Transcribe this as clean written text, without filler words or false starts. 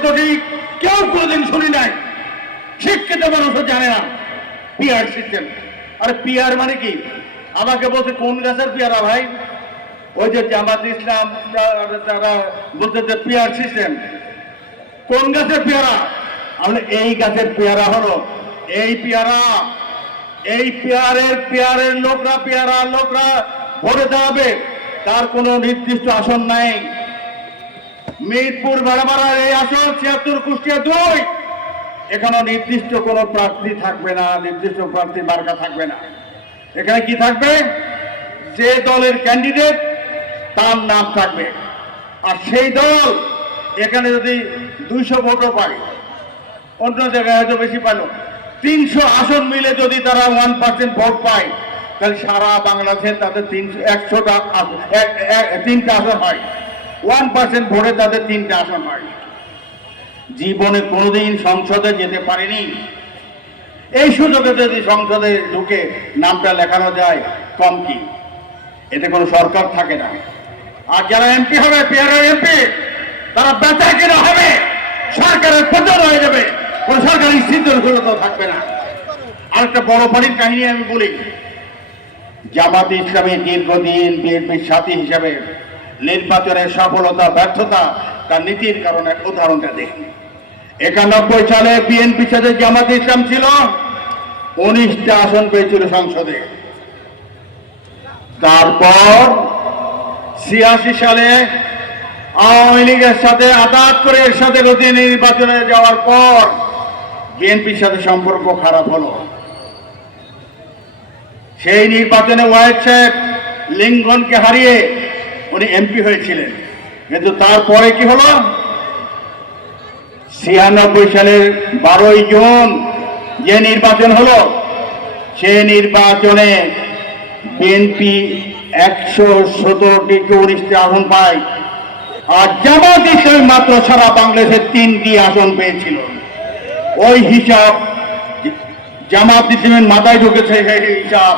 শব্দটি কেউ কোনোদিন শুনি নাই, শিক্ষিত মানুষও জানে না। পিআর সিস্টেম, আরে পিআর মানে কি? আমাকে বলছে কোন গাছের পেয়ারা ভাই? ওই যে জামাত ইসলাম তারা বলছে যে পিআর সিস্টেম, কোন গাছের পেয়ারা? আমরা এই গাছের পেয়ারা হলো এই পেয়ারা, এই পেয়ারের লোকরা ভরে দাঁড়াবে, তার কোনো নির্দিষ্ট আসন নাই। মিরপুর বেড়ামারার এই আসন ৭৬ কুষ্টিয়া ২, এখানে নির্দিষ্ট কোনো প্রার্থী থাকবে না, নির্দিষ্ট প্রার্থী মার্কা থাকবে না। এখানে কি থাকবে? যে দলের ক্যান্ডিডেট তার নাম থাকবে। আর সেই দল এখানে যদি ২০০ ভোটও পায়, অন্য জায়গায় হয়তো বেশি পাইল, ৩০০ আসন মিলে যদি তারা 1% ভোট পায়, তাহলে সারা বাংলাদেশে তাদের 100টা 3টা আসন হয়। 1% ভোটে তাদের 3টা আসন হয়। জীবনে কোনোদিন সংসদে যেতে পারেনি, এই সুযোগে যদি সংসদে ঢুকে নামটা লেখানো যায়, কম কি? এতে কোনো সরকার থাকে না। আর যারা এমপি হবে, পিআরের এমপি, তারা বেচা কিনা হবে, সরকারের পতন হয়ে যাবে, কোন সরকারি স্থিতিশীলতা থাকবে না। আরেকটা বড় বাড়ির কাহিনী আমি বলি। জামাত ইসলামী দীর্ঘদিন বিএনপির সাথী হিসাবে নির্বাচনের সফলতা ব্যর্থতা তার নীতির কারণে উদাহরণটা দেখি। ৯১ সালে বিএনপির সাথে জামাত ইসলাম ছিল, ১৯টা আসন পেয়েছিল সংসদে। তারপর ৮৬ সালে আওয়ামী লীগের সাথে আঘাত করে এর সাথে নির্বাচনে যাওয়ার পর বিএনপির সাথে সম্পর্ক খারাপ হলো। সেই নির্বাচনে ওয়াহেদ সাহেব লিঙ্কনকে হারিয়ে উনি এমপি হয়েছিলেন। কিন্তু তারপরে কি হলো? ৯৬ সালের ১২ই জুন যে নির্বাচন হলো, সে নির্বাচনে বিএনপি ১১৭টি ১৯টি আসন পায়, আর জামাত ইসলাম মাত্র সারা বাংলাদেশের 3টি আসন পেয়েছিল। ওই হিসাব জামাত ইসলামের মাথায় ঢুকেছে, সেই হিসাব